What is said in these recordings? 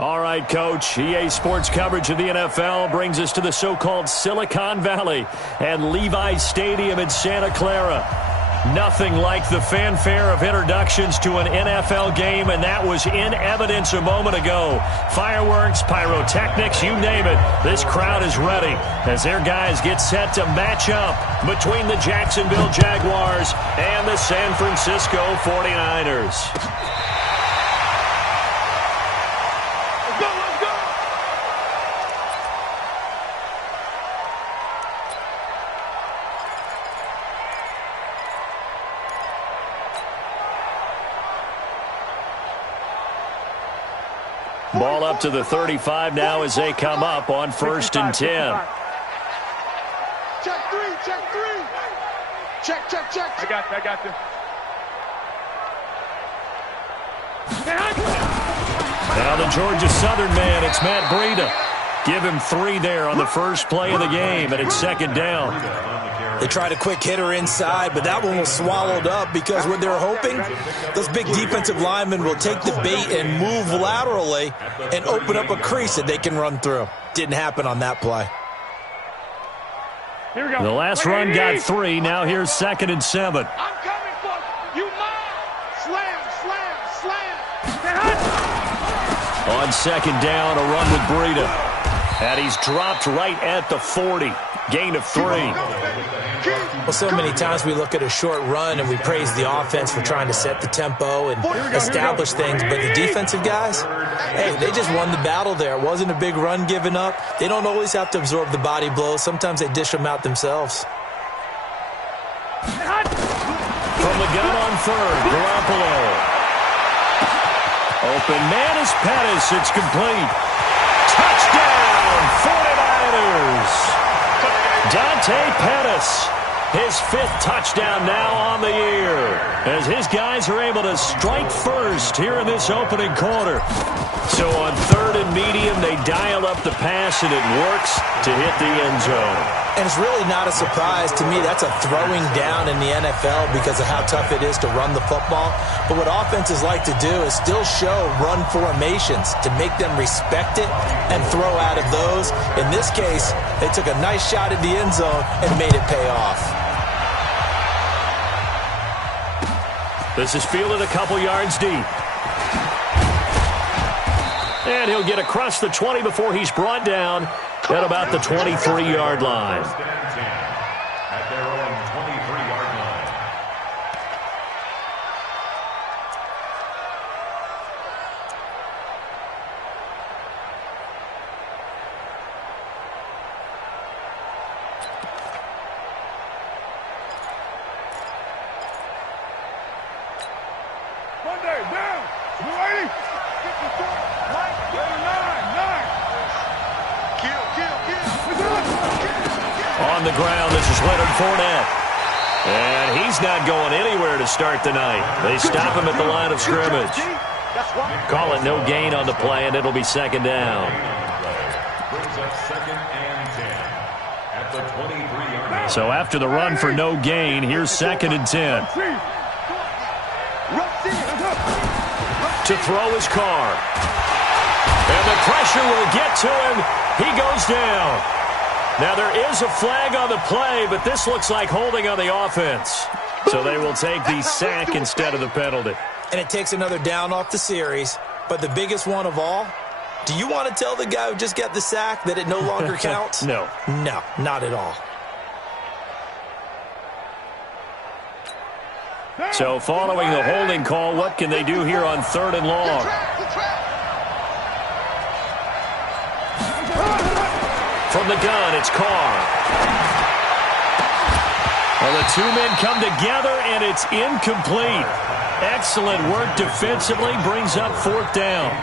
All right, Coach. EA Sports coverage of the NFL brings us to the so-called Silicon Valley and Levi's Stadium in Santa Clara. Nothing like the fanfare of introductions to an NFL game, and that was in evidence a moment ago. Fireworks, pyrotechnics, you name it. This crowd is ready as their guys get set to match up between the Jacksonville Jaguars and the San Francisco 49ers. Ball up to the 35 now as they come up on 1st and 10. Check three. Check. I got you. Now the Georgia Southern man, it's Matt Breida. Give him 3 there on the first play of the game, and it's 2nd down. They tried a quick hitter inside, but that one was swallowed up because what they're hoping, those big defensive linemen will take the bait and move laterally and open up a crease that they can run through. Didn't happen on that play. Here we go. The last run got 3. Now here's 2nd and 7. I'm coming for you. Mine. Slam. On 2nd down, a run with Breida. And he's dropped right at the 40. Gain of 3. Well, so many times we look at a short run and we praise the offense for trying to set the tempo and establish things, but the defensive guys, hey, they just won the battle there. It wasn't a big run given up. They don't always have to absorb the body blows. Sometimes they dish them out themselves. From the gun on 3rd, Garoppolo. Open man is Pettis. It's complete. Touchdown, 49ers. Dante Pettis, his 5th touchdown now on the year, as his guys are able to strike first here in this opening quarter. So on 3rd and medium, they dial up the pass, and it works to hit the end zone. And it's really not a surprise to me. That's a throwing down in the NFL because of how tough it is to run the football. But what offenses like to do is still show run formations to make them respect it and throw out of those. In this case, they took a nice shot at the end zone and made it pay off. This is fielded a couple yards deep. And he'll get across the 20 before he's brought down at about the 23-yard line. At their own 23-yard line. Monday, down. You ready? On the ground, this is Leonard Fournette. And he's not going anywhere to start the night. They stop him at the line of scrimmage. Call it no gain on the play, and it'll be 2nd down. Brings up 2nd and 10 at the 23-yard line. So after the run for no gain, here's 2nd and 10. To throw his car. And the pressure will get to him. He goes down. Now, there is a flag on the play, but this looks like holding on the offense. So they will take the sack instead of the penalty. And it takes another down off the series. But the biggest one of all, do you want to tell the guy who just got the sack that it no longer counts? No. No, not at all. So following the holding call, what can they do here on 3rd and long? From the gun, it's Carr. Well, the 2 men come together, and it's incomplete. Excellent work defensively, brings up 4th down.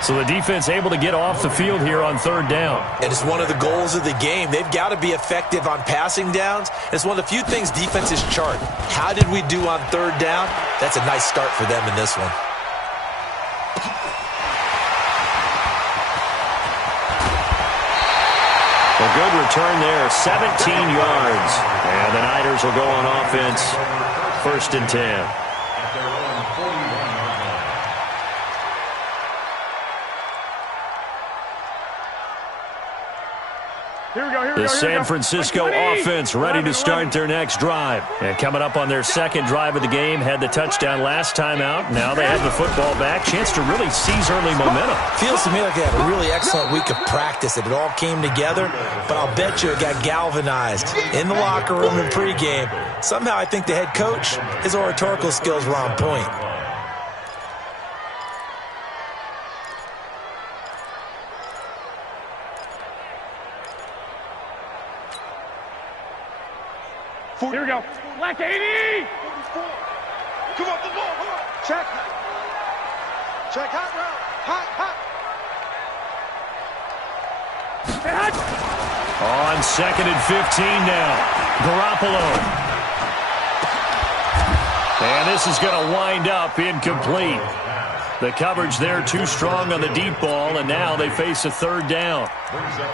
So the defense able to get off the field here on 3rd down. And it's one of the goals of the game. They've got to be effective on passing downs. It's one of the few things defenses chart. How did we do on 3rd down? That's a nice start for them in this one. A good return there, 17 yards. And the Niners will go on offense, 1st and 10. The San Francisco offense ready to start their next drive. And coming up on their second drive of the game, had the touchdown last time out. Now they have the football back. Chance to really seize early momentum. Feels to me like they had a really excellent week of practice. It all came together, but I'll bet you it got galvanized in the locker room in pregame. Somehow I think the head coach, his oratorical skills were on point. Here we go. Black 80. Come on, the ball. Check. Check. Hot route. Hot. On 2nd and 15 now. Garoppolo. And this is going to wind up incomplete. The coverage there too strong on the deep ball, and now they face a third down.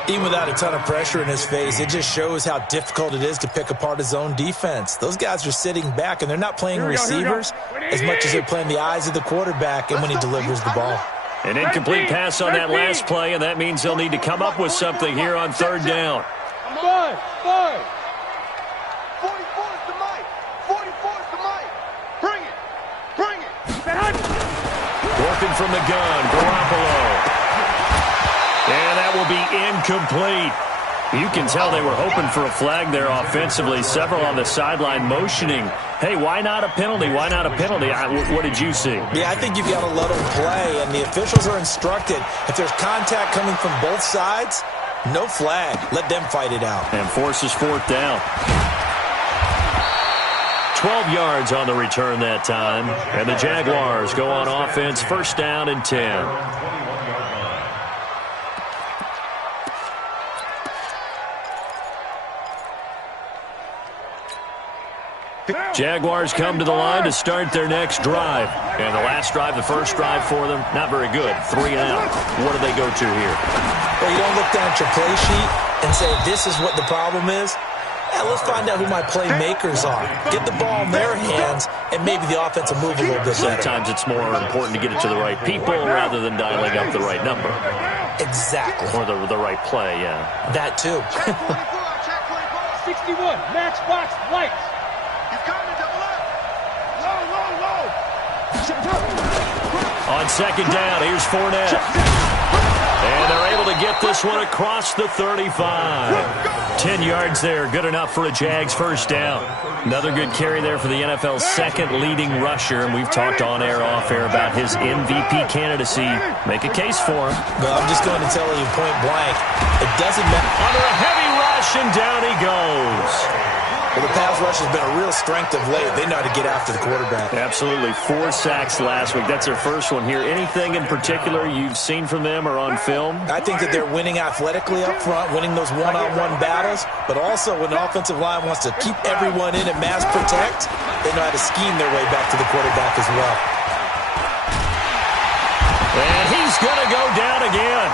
Even without a ton of pressure in his face, it just shows how difficult it is to pick apart his own defense. Those guys are sitting back, and they're not playing receivers as much as they're playing the eyes of the quarterback and when he delivers the ball. An incomplete pass on that last play, and that means they'll need to come up with something here on third down. 5. 44 is the mic. 44 is the mic. Bring it. Working from the gun, Garoppolo. And that will be incomplete. You can tell they were hoping for a flag there offensively. Several on the sideline motioning. Hey, why not a penalty? Why not a penalty? What did you see? Yeah, I think you've got to let them play, and the officials are instructed. If there's contact coming from both sides, no flag. Let them fight it out. And forces fourth down. 12 yards on the return that time. And the Jaguars go on offense, first down and 10. Jaguars come to the line to start their next drive. And the last drive, the first drive for them, not very good. 3 and out. What do they go to here? Well, you don't look down at your play sheet and say, this is what the problem is. Yeah, let's find out who my playmakers are. Get the ball in their hands, and maybe the offense will move a little bit better. Sometimes it's more important to get it to the right people rather than dialing up the right number. Exactly. Or the right play, yeah. That too. 61, matchbox lights. He's coming to double up. Low. On second down, here's Fournette. And they're able to get this one across the 35. 10 yards there, good enough for a Jags first down. Another good carry there for the NFL's second leading rusher, and we've talked on air, off air about his MVP candidacy. Make a case for him. Well, I'm just going to tell you point blank, it doesn't matter. Under a heavy rush, and down he goes. Well, the pass rush has been a real strength of late. They know how to get after the quarterback. Absolutely. 4 sacks last week. That's their first one here. Anything in particular you've seen from them or on film? I think that they're winning athletically up front, winning those one-on-one battles, but also when the offensive line wants to keep everyone in and mass protect, they know how to scheme their way back to the quarterback as well. And he's going to go down again.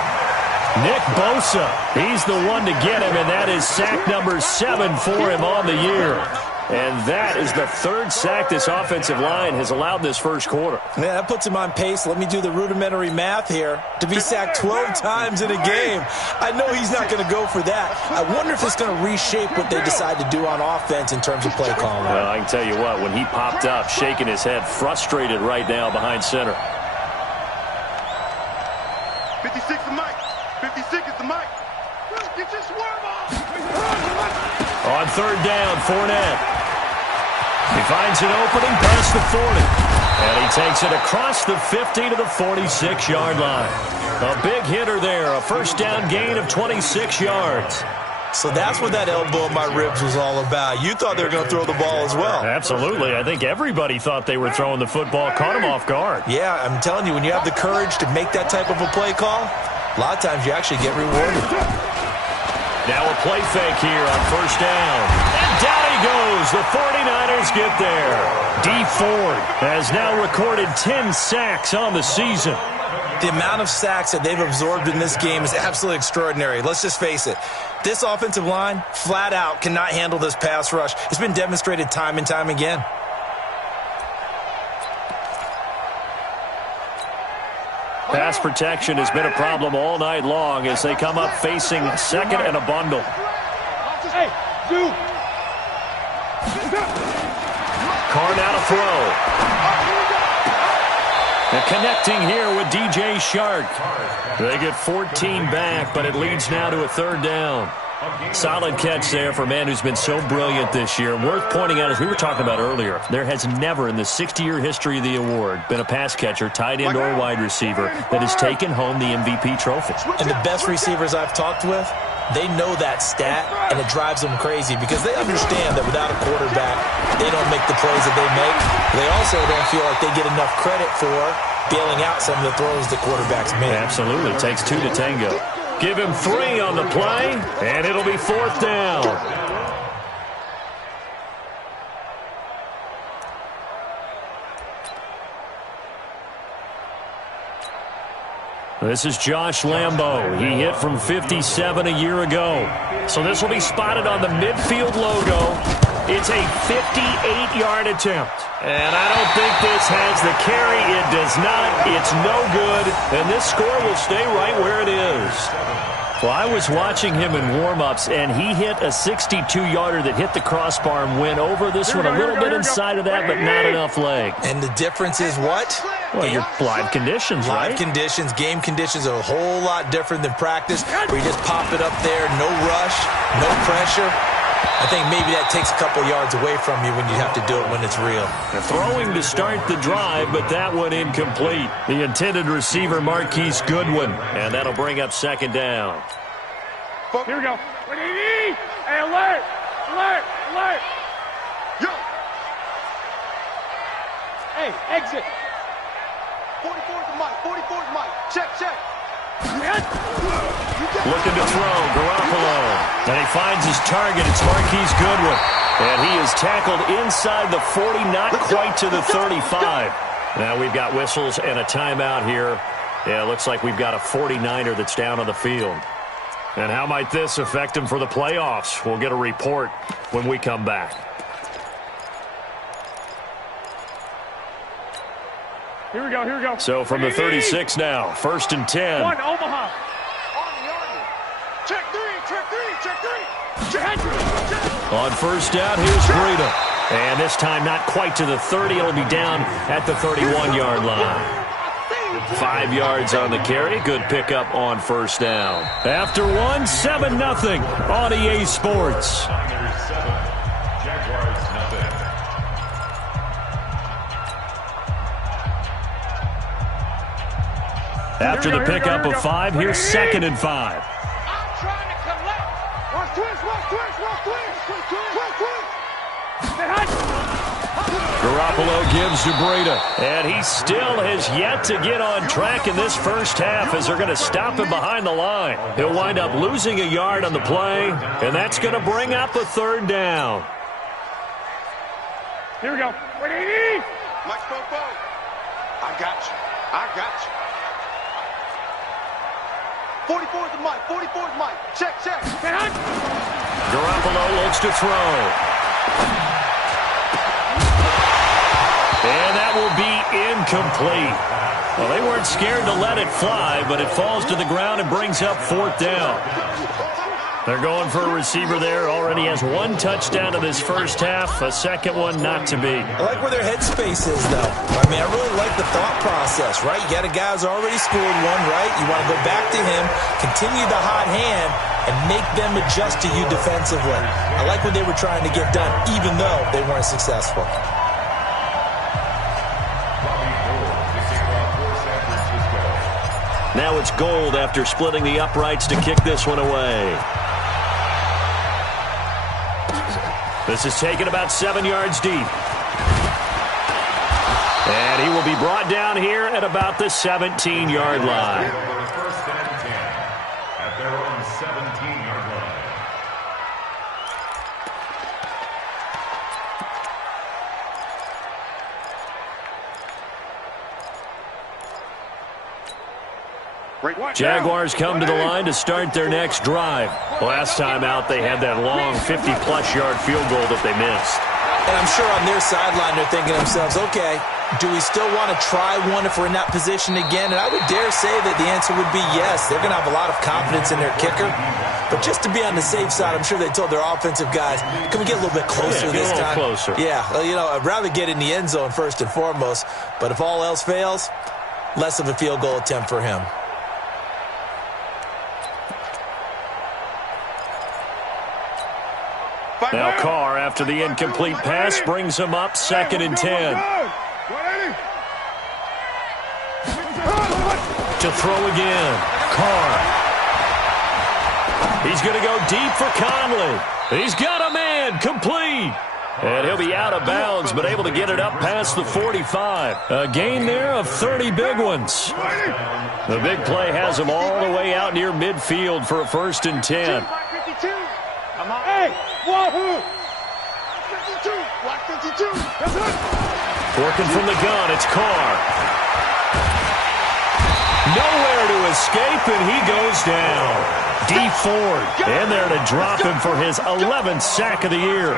Nick Bosa, he's the one to get him, and that is sack number 7 for him on the year. And that is the 3rd sack this offensive line has allowed this first quarter. Yeah, that puts him on pace. Let me do the rudimentary math here. To be sacked 12 times in a game, I know he's not going to go for that. I wonder if it's going to reshape what they decide to do on offense in terms of play calling. Well, I can tell you what, when he popped up, shaking his head, frustrated right now behind center. 56 is the mic. 56 is the mic. Get your swerve on. On third down, Fournette. He finds an opening past the 40. And he takes it across the 50 to the 46-yard line. A big hitter there, a first down gain of 26 yards. So that's what that elbow in my ribs was all about. You thought they were going to throw the ball as well. Absolutely. I think everybody thought they were throwing the football, caught him off guard. Yeah, I'm telling you, when you have the courage to make that type of a play call, a lot of times you actually get rewarded. Now a play fake here on first down. And down he goes. The 49ers get there. Dee Ford has now recorded 10 sacks on the season. The amount of sacks that they've absorbed in this game is absolutely extraordinary. Let's just face it. This offensive line, flat out, cannot handle this pass rush. It's been demonstrated time and time again. Pass protection has been a problem all night long as they come up facing second and a bundle. Hey, dude. Carr now to throw. And connecting here with DJ Shark. They get 14 back, but it leads now to a third down. Solid catch there for a man who's been so brilliant this year. Worth pointing out, as we were talking about earlier, there has never in the 60-year history of the award been a pass catcher, tight end, or wide receiver that has taken home the MVP trophy. And the best receivers I've talked with, they know that stat, and it drives them crazy because they understand that without a quarterback, they don't make the plays that they make. They also don't feel like they get enough credit for bailing out some of the throws the quarterbacks make. Absolutely. It takes two to tango. Give him 3 on the play, and it'll be fourth down. This is Josh Lambo. He hit from 57 a year ago. So this will be spotted on the midfield logo. It's a 58-yard attempt. And I don't think this has the carry. It does not. It's no good. And this score will stay right where it is. Well, I was watching him in warm-ups, and he hit a 62-yarder that hit the crossbar and went over this one a little bit inside of that, but not enough leg. And the difference is what? Well, your live conditions, right? Live conditions, game conditions are a whole lot different than practice, where you just pop it up there, no rush, no pressure. I think maybe that takes a couple yards away from you when you have to do it when it's real. They're throwing to start the drive, but that one incomplete. The intended receiver, Marquise Goodwin, and that'll bring up second down. Here we go. Hey, alert! Alert! Alert! Yo! Hey, exit! 44's the mic. 44's mic. Check, check. Looking to throw, Garoppolo. And he finds his target. It's Marquise Goodwin. And he is tackled inside the 40, not quite to the 35. Now we've got whistles and a timeout here. Yeah, it looks like we've got a 49er that's down on the field. And how might this affect him for the playoffs? We'll get a report when we come back. Here we go, here we go. So from the 36 now, 1st and 10. One, Omaha. Check three, check three, check three. Check. On first down, here's Breida. And this time not quite to the 30. It'll be down at the 31-yard line. 5 yards on the carry. Good pickup on first down. After 7-0 on EA Sports. After the pickup of 5, here's 2nd and 5. I'm trying to collect. Watch twist, watch twist, watch twist. Garoppolo gives to Breida, and he still has yet to get on track in this first half as they're going to stop him behind the line. He'll wind up losing a yard on the play, and that's going to bring up a third down. Here we go. Ready? Mike Popo. I got you. I got you. 44's the mic. 44's mic. Check, check. Garoppolo looks to throw. And that will be incomplete. Well, they weren't scared to let it fly, but it falls to the ground and brings up 4th down. They're going for a receiver there. Already has 1 touchdown in this first half. A second one not to be. I like where their headspace is, though. I mean, I really like the thought process, right? You got a guy who's already scored one, right? You want to go back to him, continue the hot hand, and make them adjust to you defensively. I like what they were trying to get done, even though they weren't successful. Now it's Gold after splitting the uprights to kick this one away. This is taken about 7 yards deep. And he will be brought down here at about the 17-yard line. First and 10 at their own 17-yard line. Jaguars come to the line to start their next drive. Last time out, they had that long 50-plus yard field goal that they missed. And I'm sure on their sideline they're thinking to themselves, okay, Do we still want to try one if we're in that position again? And I would dare say that the answer would be yes. They're going to have a lot of confidence in their kicker. But just to be on the safe side, I'm sure they told their offensive guys, can we get a little bit closer this time? Closer. Yeah, well, you know, I'd rather get in the end zone first and foremost. But if all else fails, less of a field goal attempt for him. Now Carr, after the incomplete pass, brings him up 2nd and 10. To throw again. Carr. He's going to go deep for Conley. He's got a man. Complete. And he'll be out of bounds, but able to get it up past the 45. A gain there of 30 big ones. The big play has him all the way out near midfield for a 1st and 10. Hey, wahoo! 52, block 52. That's it. Working from the gun, it's Carr. Nowhere to escape, and he goes down. D Ford in there to drop him for his 11th sack of the year.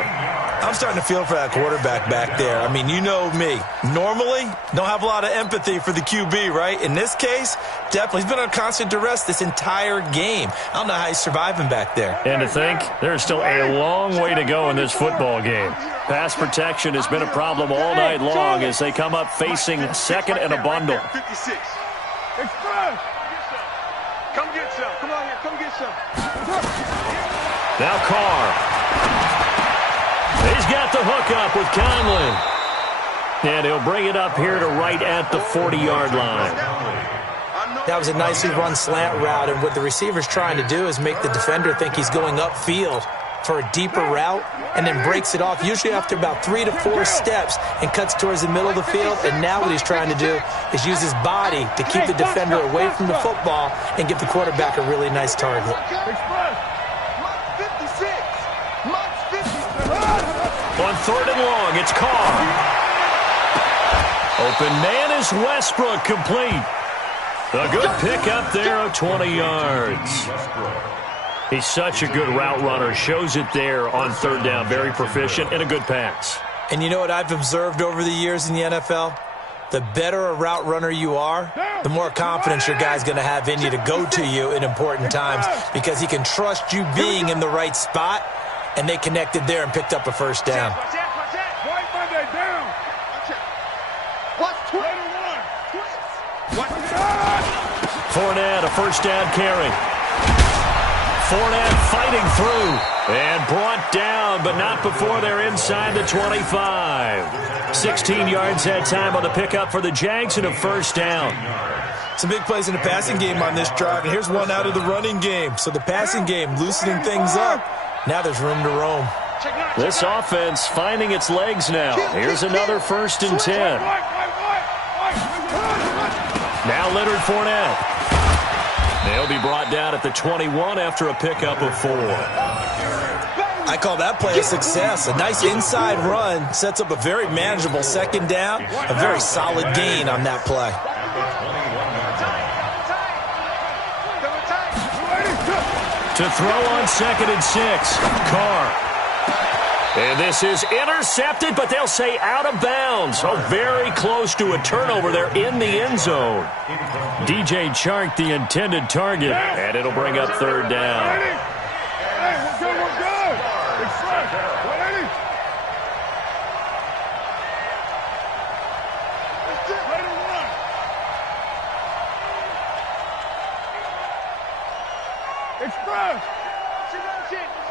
I'm starting to feel for that quarterback back there. I mean, you know me. Normally, don't have a lot of empathy for the QB, right? In this case, definitely. He's been on constant duress this entire game. I don't know how he's surviving back there. And to think, there's still a long way to go in this football game. Pass protection has been a problem all night long as they come up facing 2nd and a bundle. 56. Express. Come get some. Come on here. Come get some. Now Carr. He's got the hookup with Conley. And he'll bring it up here to right at the 40-yard line. That was a nicely run slant route, and what the receiver's trying to do is make the defender think he's going upfield for a deeper route and then breaks it off, usually after about 3 to 4 steps, and cuts towards the middle of the field. And now what he's trying to do is use his body to keep the defender away from the football and give the quarterback a really nice target. On 3rd and long, it's Carr. Open man is Westbrook, complete. A good pickup there of 20 yards. He's such a good route runner. Shows it there on 3rd down. Very proficient and a good pass. And you know what I've observed over the years in the NFL? The better a route runner you are, the more confidence your guy's going to have in you to go to you in important times, because he can trust you being in the right spot. And they connected there and picked up a 1st down. Fournette, a 1st down carry. Fournette fighting through and brought down, but not before they're inside the 25. 16 yards that time on the pickup for the Jags and a 1st down. Some big plays in the passing game on this drive, and here's one out of the running game. So the passing game loosening things up. Now there's room to roam. This offense finding its legs now. Here's another 1st and 10. Now Leonard Fournette. They'll be brought down at the 21 after a pickup of 4. I call that play a success. A nice inside run sets up a very manageable 2nd down. A very solid gain on that play. To throw on 2nd and 6. Carr. And this is intercepted, but they'll say out of bounds. Oh, very close to a turnover there in the end zone. DJ Chark, the intended target, and it'll bring up 3rd down. Express!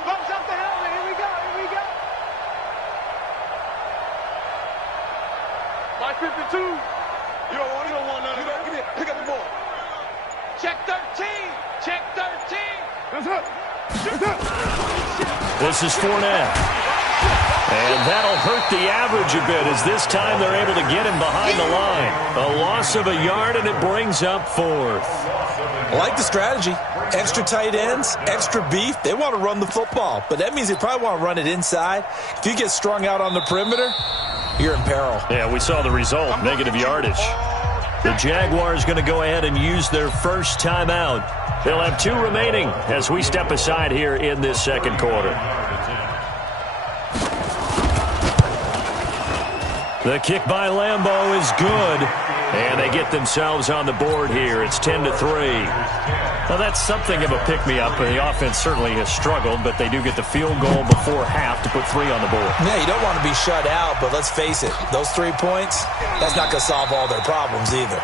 Bumps up the helmet. Here we go. Here we go. By 52. You don't want none of that. Give me it. Pick up the ball. Check 13. Check 13. That's up. This is Fournette. And that'll hurt the average a bit as this time they're able to get him behind the line. A loss of a yard, and it brings up 4th. I like the strategy. Extra tight ends, extra beef. They want to run the football, but that means they probably want to run it inside. If you get strung out on the perimeter, you're in peril. Yeah, we saw the result, negative yardage. The Jaguars going to go ahead and use their first timeout. They'll have 2 remaining as we step aside here in this 2nd quarter. The kick by Lambeau is good, and they get themselves on the board here. It's 10-3. Now, that's something of a pick-me-up. The offense certainly has struggled, but they do get the field goal before half to put 3 on the board. Yeah, you don't want to be shut out, but let's face it, those 3 points, that's not going to solve all their problems either.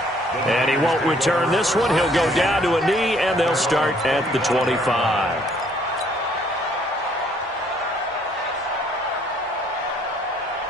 And he won't return this one. He'll go down to a knee, and they'll start at the 25.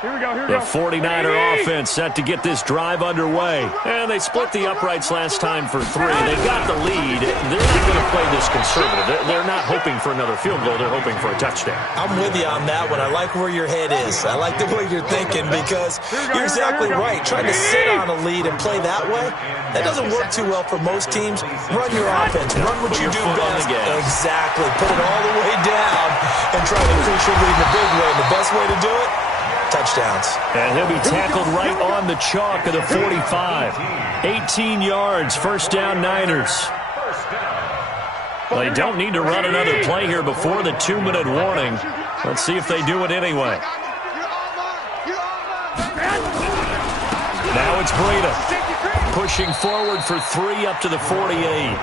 Here we go, The 49er offense set to get this drive underway. And they split the uprights last time for 3. They've got the lead. They're not going to play this conservative. They're not hoping for another field goal. They're hoping for a touchdown. I'm with you on that one. I like where your head is. I like the way you're thinking because you're exactly right. Trying to sit on a lead and play that way, that doesn't work too well for most teams. Run your offense. Run what you do best. Exactly. Put it all the way down and try to increase your lead in a big way. And the best way to do it, touchdowns. And he'll be tackled right on the chalk of the 45. 18 yards, first down Niners. They don't need to run another play here before the 2-minute warning. Let's see if they do it anyway. Now it's Breida pushing forward for 3 up to the 48.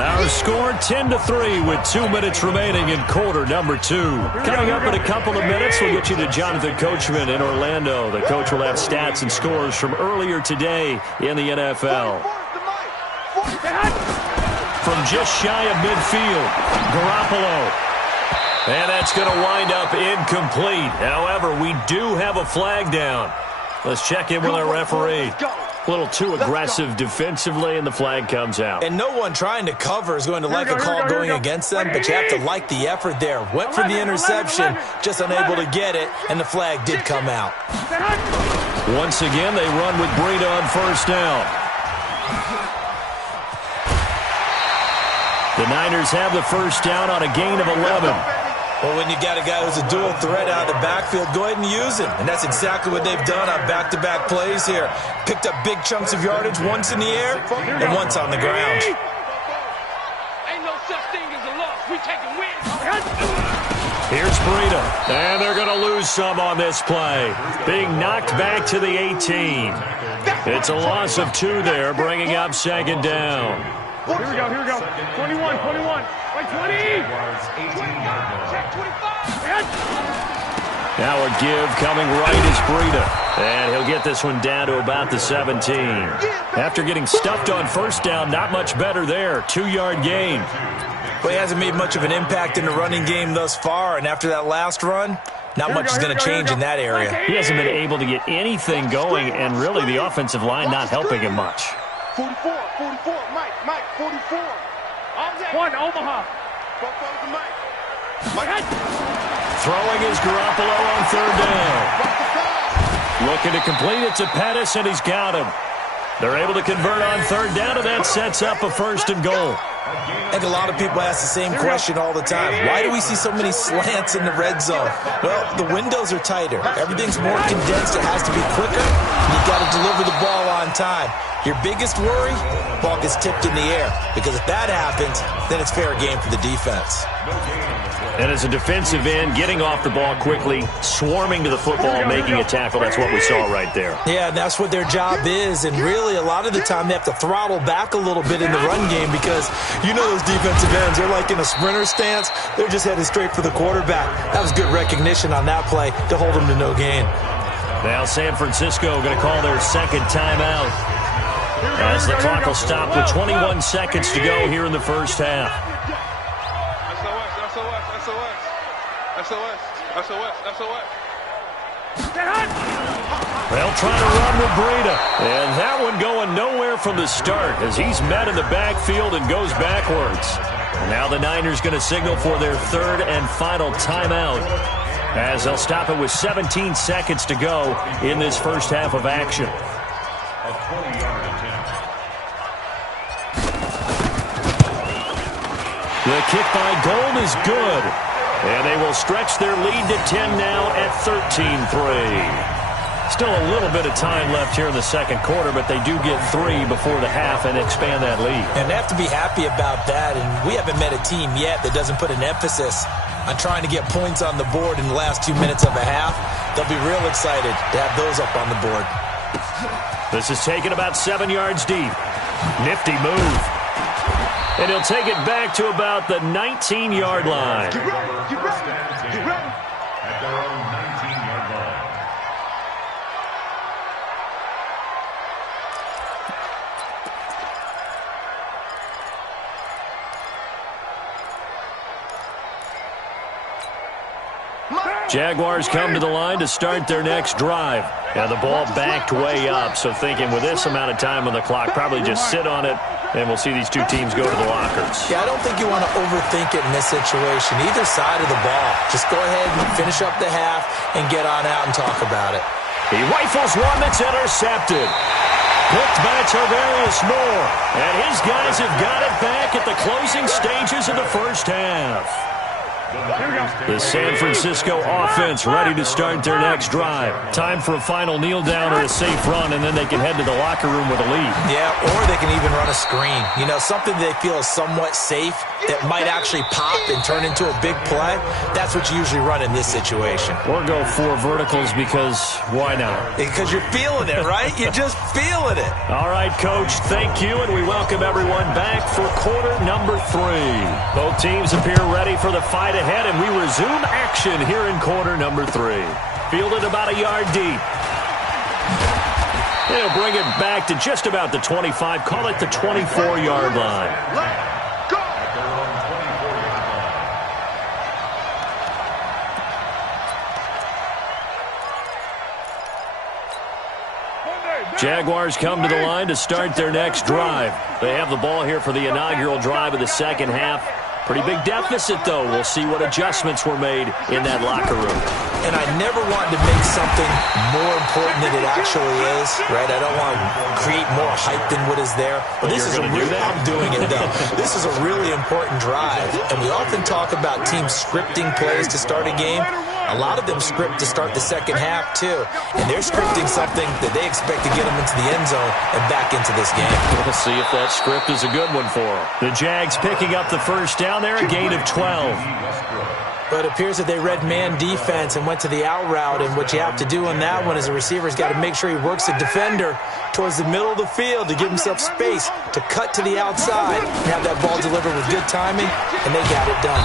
Our score 10-3 with 2 minutes remaining in quarter number 2. Coming up in a couple of minutes, we'll get you to Jonathan Coachman in Orlando. The coach will have stats and scores from earlier today in the NFL. From just shy of midfield, Garoppolo. And that's going to wind up incomplete. However, we do have a flag down. Let's check in with our referee. A little too aggressive defensively, and the flag comes out. And no one trying to cover is going to like a call going against them, but you have to like the effort there. Went for the interception, just unable to get it, and the flag did come out. Once again, they run with Breida on first down. The Niners have the first down on a gain of 11. Well, when you got a guy who's a dual threat out of the backfield, go ahead and use him. And that's exactly what they've done on back-to-back plays here. Picked up big chunks of yardage, once in the air and once on the ground. Ain't no such thing as a loss. We taking wins. Here's Breida, and they're going to lose some on this play. Being knocked back to the 18. It's a loss of 2 there, bringing up second down. Here we go, here we go. 21. Wait, 20. Check 25. Now a give coming right is Breida. And he'll get this one down to about the 17. After getting stuffed on first down, not much better there. 2-yard gain. Well, he hasn't made much of an impact in the running game thus far, and after that last run, not much is going to change in that area. He hasn't been able to get anything going, and really the offensive line not helping him much. 44, Mike, 44. One, Omaha. Throwing is Garoppolo on third down. Looking to complete it to Pettis, and he's got him. They're able to convert on third down, and that sets up a first and goal. I think a lot of people ask the same question all the time. Why do we see so many slants in the red zone? Well, the windows are tighter. Everything's more condensed. It has to be quicker. You've got to deliver the ball on time. Your biggest worry, ball gets tipped in the air. Because if that happens, then it's fair game for the defense. And as a defensive end, getting off the ball quickly, swarming to the football, making a tackle, that's what we saw right there. Yeah, that's what their job is. And really, a lot of the time, they have to throttle back a little bit in the run game because you know those defensive ends, they're like in a sprinter stance. They're just headed straight for the quarterback. That was good recognition on that play to hold them to no gain. Now San Francisco going to call their second timeout as the clock will stop with 21 seconds to go here in the first half. SOS. They'll try to run with Breida. And that one going nowhere from the start as he's met in the backfield and goes backwards. Now the Niners going to signal for their third and final timeout as they'll stop it with 17 seconds to go in this first half of action. A 20-yard attempt. The kick by Gold is good. And they will stretch their lead to 10 now at 13-3. Still a little bit of time left here in the second quarter, but they do get 3 before the half and expand that lead. And they have to be happy about that, and we haven't met a team yet that doesn't put an emphasis on trying to get points on the board in the last 2 minutes of a half. They'll be real excited to have those up on the board. This is taken about 7 yards deep. Nifty move. And he'll take it back to about the 19-yard line. Get ready, get ready, get ready. At their own 19-yard line. Jaguars come to the line to start their next drive. And the ball backed way up, so thinking with this amount of time on the clock, probably just sit on it, and we'll see these two teams go to the lockers. Yeah, I don't think you want to overthink it in this situation. Either side of the ball. Just go ahead and finish up the half and get on out and talk about it. He rifles one that's intercepted. Picked by Tavarius Moore. And his guys have got it back at the closing stages of the first half. The San Francisco offense ready to start their next drive. Time for a final kneel down or a safe run, and then they can head to the locker room with a lead. Yeah, or they can even run a screen. You know, something they feel is somewhat safe that might actually pop and turn into a big play. That's what you usually run in this situation. Or go 4 verticals because why not? Because you're feeling it, right? You're just feeling it. All right, Coach, thank you, and we welcome everyone back for quarter number 3. Both teams appear ready for the fight ahead, and we resume action here in quarter number 3. Fielded about a yard deep. They'll bring it back to just about the 25, call it the 24-yard line. Go! At their own 24-yard line. Jaguars come to the line to start their next drive. They have the ball here for the inaugural drive of the second half. Pretty big deficit, though. We'll see what adjustments were made in that locker room. And I never want to make something more important than it actually is, right? I don't want to create more hype than what is there. But this is a really, I'm doing it, though. This is a really important drive. And we often talk about teams scripting plays to start a game. A lot of them script to start the second half, too. And they're scripting something that they expect to get them into the end zone and back into this game. We'll see if that script is a good one for them. The Jags picking up the first down there, a gain of 12. But it appears that they read man defense and went to the out route. And what you have to do on that one is a receiver's got to make sure he works the defender towards the middle of the field to give himself space to cut to the outside and have that ball delivered with good timing, and they got it done.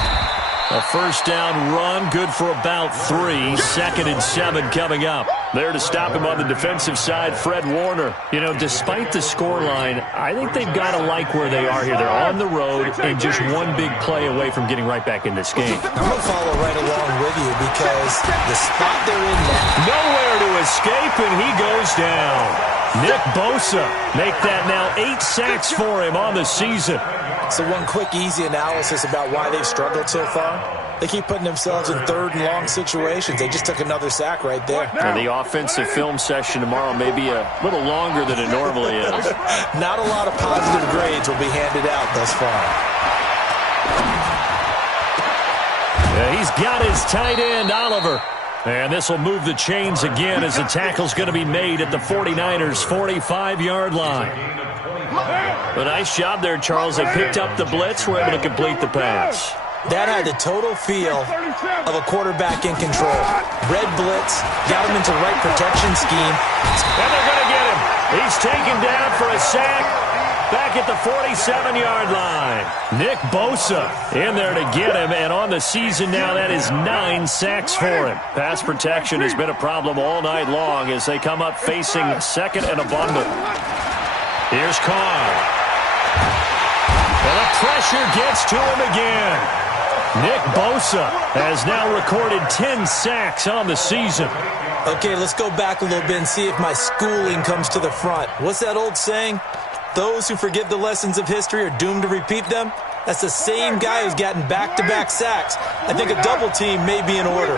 A first down run, good for about 3. 2nd and 7 coming up. There to stop him on the defensive side, Fred Warner. You know, despite the scoreline, I think they've got to like where they are here. They're on the road and just one big play away from getting right back in this game. I'm going to follow right along with you because the spot they're in now. Nowhere to escape, and he goes down. Nick Bosa make that now 8 sacks for him on the season. So one quick, easy analysis about why they've struggled so far. They keep putting themselves in 3rd and long situations. They just took another sack right there. And the offensive film session tomorrow may be a little longer than it normally is. Not a lot of positive grades will be handed out thus far. Yeah, he's got his tight end, Oliver. And this will move the chains again as the tackle's going to be made at the 49ers' 45-yard line. A nice job there, Charles. They picked up the blitz, were able to complete the pass. That had the total feel of a quarterback in control. Red blitz, got him into the right protection scheme. And they're going to get him. He's taken down for a sack back at the 47-yard line. Nick Bosa in there to get him, and on the season now, that is 9 sacks for him. Pass protection has been a problem all night long as they come up facing 2nd and abundant. Here's Carr. And the pressure gets to him again. Nick Bosa has now recorded 10 sacks on the season. Okay, let's go back a little bit and see if my schooling comes to the front. What's that old saying? Those who forget the lessons of history are doomed to repeat them. That's the same guy who's gotten back-to-back sacks. I think a double team may be in order.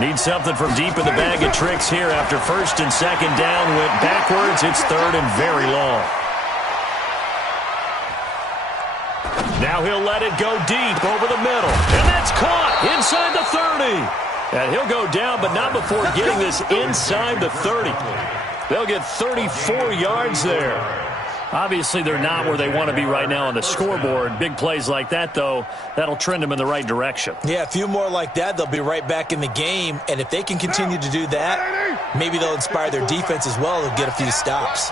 Need something from deep in the bag of tricks here after 1st and 2nd down. Went backwards. It's 3rd and very long. Now he'll let it go deep over the middle. And that's caught inside the 30. And he'll go down, but not before getting this inside the 30. They'll get 34 yards there. Obviously, they're not where they want to be right now on the scoreboard. Big plays like that, though, that'll trend them in the right direction. Yeah, a few more like that, they'll be right back in the game. And if they can continue to do that, maybe they'll inspire their defense as well to get a few stops.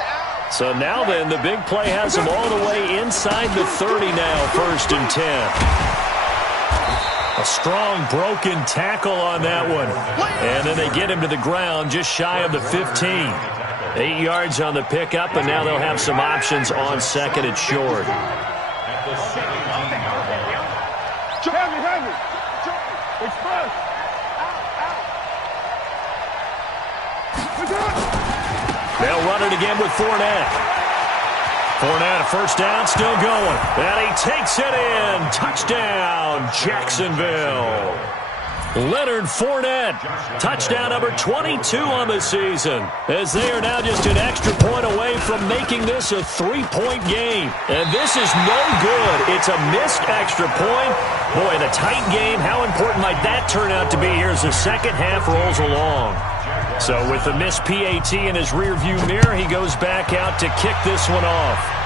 So now then, the big play has them all the way inside the 30 now, 1st and 10. A strong broken tackle on that one. And then they get him to the ground just shy of the 15. 8 yards on the pickup, and now they'll have some options on 2nd and short. They'll run it again with Fournette. Fournette, a 1st down, still going. And he takes it in. Touchdown, Jacksonville. Leonard Fournette, touchdown number 22 on the season, as they are now just an extra point away from making this a 3-point game. And this is no good. It's a missed extra point. Boy, in a tight game, how important might that turn out to be here as the second half rolls along? So with the missed PAT in his rearview mirror, he goes back out to kick this one off.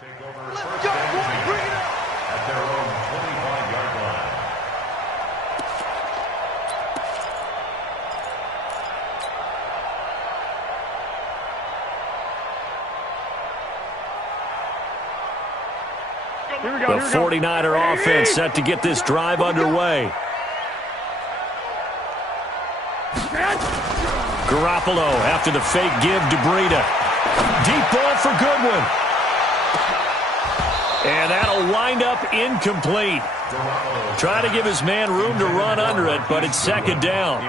Take over 1st and 10 at their own 25-yard line. The 49er offense set to get this drive underway. Garoppolo after the fake give to Breida. Deep ball for Goodwin. And that'll wind up incomplete. Trying to give his man room to run under it, but it's 2nd down.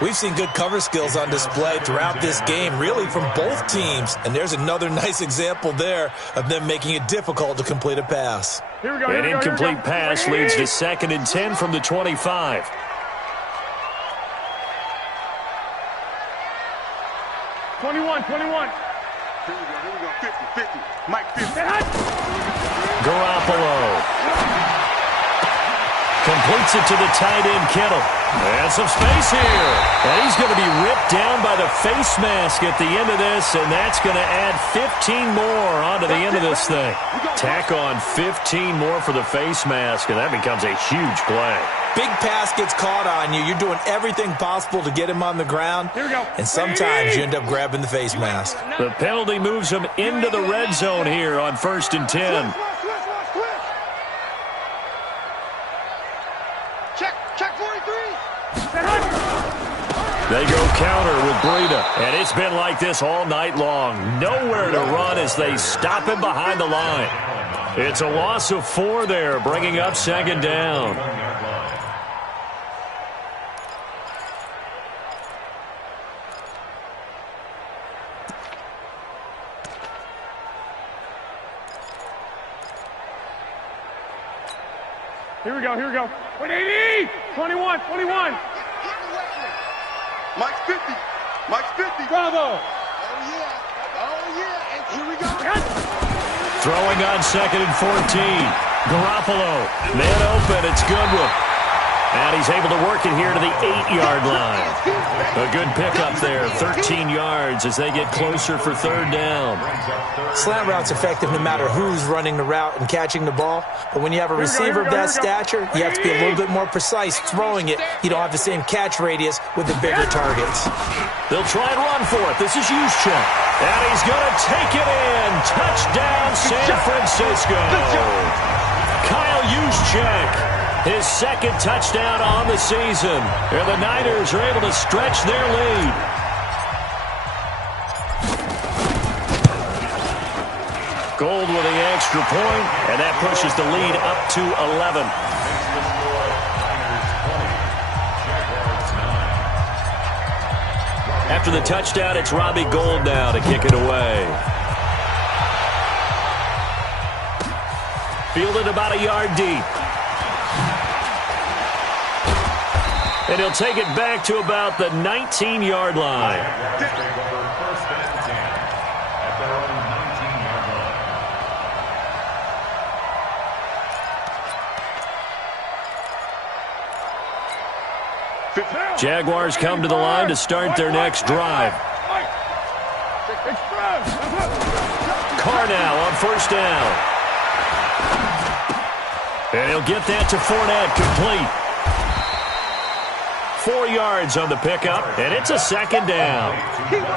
We've seen good cover skills on display throughout this game, really from both teams. And there's another nice example there of them making it difficult to complete a pass. An incomplete pass leads to 2nd and 10 from the 25. 21. Here we go, 50. Mike 50. Garoppolo completes it to the tight end, Kittle. And some space here. And he's going to be ripped down by the face mask at the end of this, and that's going to add 15 more onto the end of this thing. Tack on 15 more for the face mask, and that becomes a huge play. big pass gets caught on you, you're doing everything possible to get him on the ground, and sometimes you end up grabbing the face mask. The penalty moves him into the red zone here on 1st and 10. Check 43. They go counter with Breida, and it's been like this all night long. Nowhere to run as they stop him behind the line. It's a loss of 4 there, bringing up 2nd down. Here we go. 180! 21. Mike's 50. Bravo. Oh, yeah. And here we go. Throwing on 2nd and 14. Garoppolo. Man open. It's Goodwin. And he's able to work it here to the 8-yard line. A good pickup there. 13 yards as they get closer for 3rd down. Slant route's effective no matter who's running the route and catching the ball. But when you have a receiver of that stature, you have to be a little bit more precise throwing it. You don't have the same catch radius with the bigger targets. They'll try and run for it. This is Juszczyk. And he's going to take it in. Touchdown, San Francisco. Kyle Juszczyk. His 2nd touchdown on the season. And the Niners are able to stretch their lead. Gold with the extra point, and that pushes the lead up to 11. After the touchdown, it's Robbie Gould now to kick it away. Fielded about a yard deep. And he'll take it back to about the 19-yard line. Jaguars come to the line to start their next drive. Carr now on 1st down. And he'll get that to Fournette, complete. 4 yards on the pickup, and it's a 2nd down.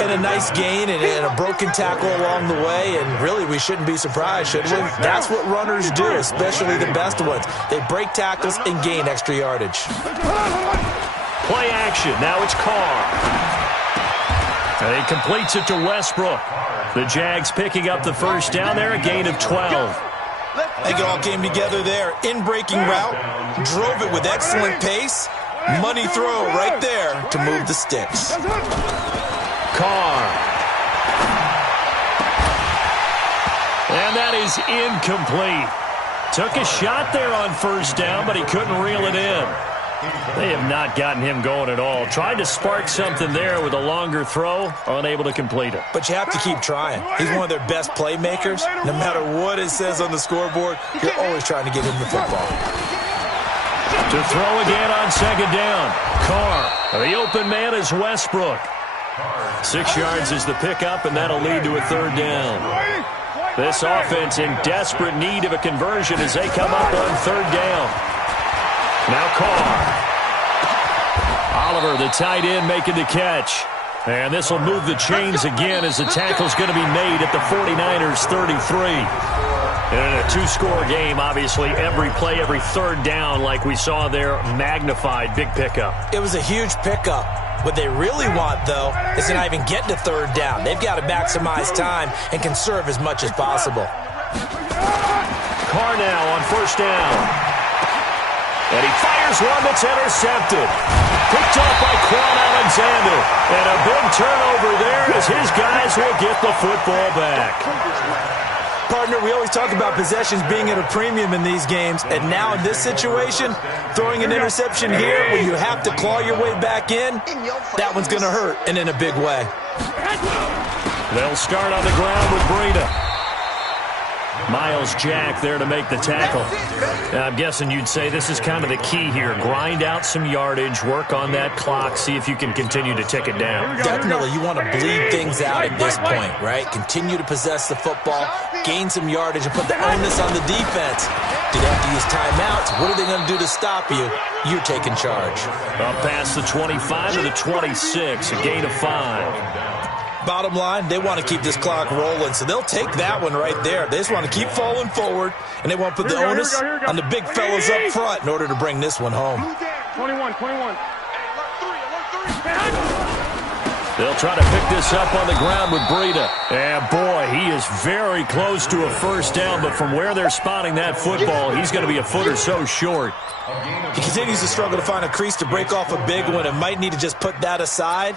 And a nice gain and a broken tackle along the way, and really we shouldn't be surprised, should we? That's what runners do, especially the best ones. They break tackles and gain extra yardage. Play action. Now it's Carr. And he completes it to Westbrook. The Jags picking up the 1st down there, a gain of 12. I think it all came together there. In-breaking route, drove it with excellent pace. Money throw right there to move the sticks. Carr. And that is incomplete. Took a shot there on 1st down, but he couldn't reel it in. They have not gotten him going at all. Tried to spark something there with a longer throw, unable to complete it. But you have to keep trying. He's one of their best playmakers. No matter what it says on the scoreboard, you're always trying to get him the football. To throw again on 2nd down. Carr. The open man is Westbrook. 6 yards is the pickup, and that'll lead to a 3rd down. This offense in desperate need of a conversion as they come up on 3rd down. Now Carr. Oliver, the tight end, making the catch. And this will move the chains again as the tackle's going to be made at the 49ers' 33. In a 2-score game, obviously, every play, every 3rd down, like we saw there, magnified. Big pickup. It was a huge pickup. What they really want, though, is to not even get to 3rd down. They've got to maximize time and conserve as much as possible. Carr now on 1st down. And he fires one that's intercepted. Picked off by Quan Alexander. And a big turnover there as his guys will get the football back. Partner, we always talk about possessions being at a premium in these games, and now in this situation, throwing an interception here when you have to claw your way back in, that one's going to hurt, and in a big way. They'll start on the ground with Breida. Miles Jack there to make the tackle. I'm guessing you'd say this is kind of the key here. Grind out some yardage, work on that clock, see if you can continue to tick it down. Definitely, you want to bleed things out at this point, right? Continue to possess the football, gain some yardage, and put the onus on the defense. Do they have to use timeouts? What are they going to do to stop you? You're taking charge. Up past the 25 to the 26, a gain of 5. Bottom line, they want to keep this clock rolling, so they'll take that one right there. They just want to keep falling forward, and they want to put the onus on the big fellas up front in order to bring this one home. 21. They'll try to pick this up on the ground with Breida. And, boy, he is very close to a first down, but from where they're spotting that football, he's going to be a foot or so short. He continues to struggle to find a crease to break off a big one and might need to just put that aside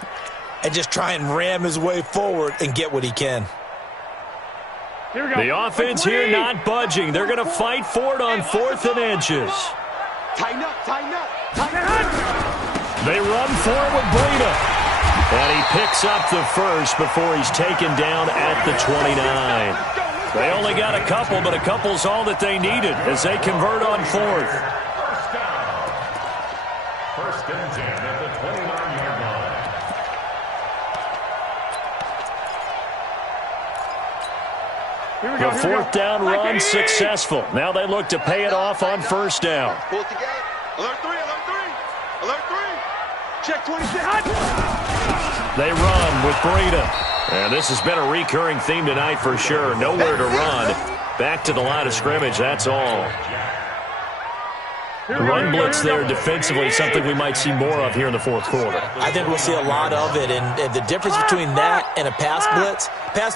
and just try and ram his way forward and get what he can. The offense here not budging. They're going to fight for it on 4th and inches. Tighten up. They run for it with Breida. And he picks up the first before he's taken down at the 29. They only got a couple, but a couple's all that they needed as they convert on 4th. First and 10 at the 29-yard line. The 4th down run successful. Now they look to pay it off on 1st down. Pull it together. Alert 3. Check 26. They run with Breida. And this has been a recurring theme tonight for sure. Nowhere to run. Back to the line of scrimmage, that's all. Run blitz there defensively, something we might see more of here in the 4th quarter. I think we'll see a lot of it, and the difference between that and a pass blitz,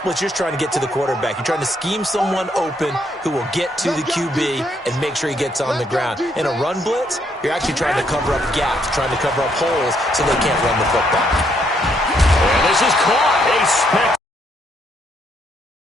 you're just trying to get to the quarterback. You're trying to scheme someone open who will get to the QB and make sure he gets on the ground. In a run blitz, you're actually trying to cover up gaps, trying to cover up holes so they can't run the football. And this is caught. A spectacular